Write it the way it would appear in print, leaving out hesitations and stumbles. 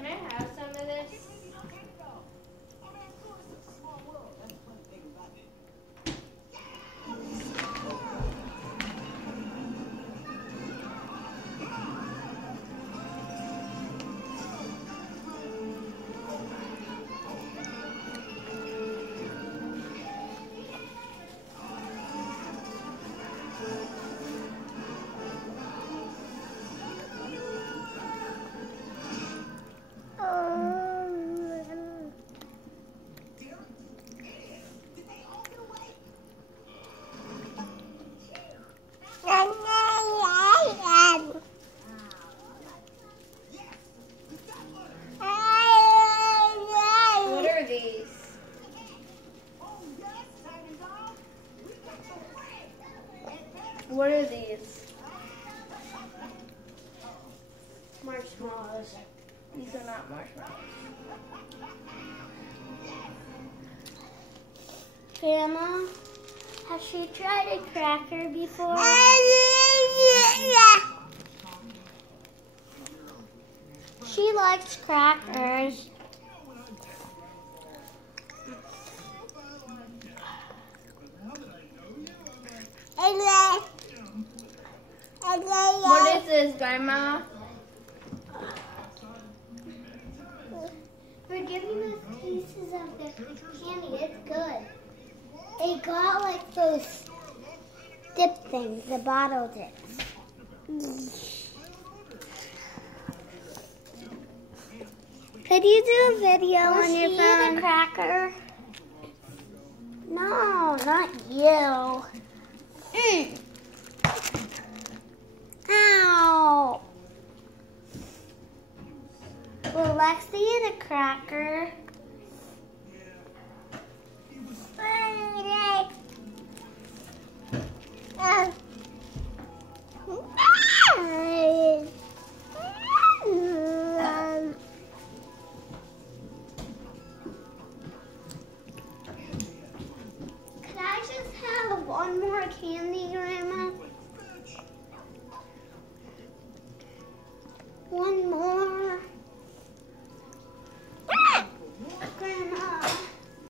Can I have some of this? What are these? What are these? Marshmallows. These are not marshmallows. Grandma, has she tried a cracker before? She likes crackers. What is this, Grandma? We're giving us pieces of the candy. It's good. It got like those dip things, the bottle dips. Could you do a video on your phone? Eat a cracker? No, not you. Ow. Will Lexi eat a cracker? Could I just have one more candy, Grandma? One more.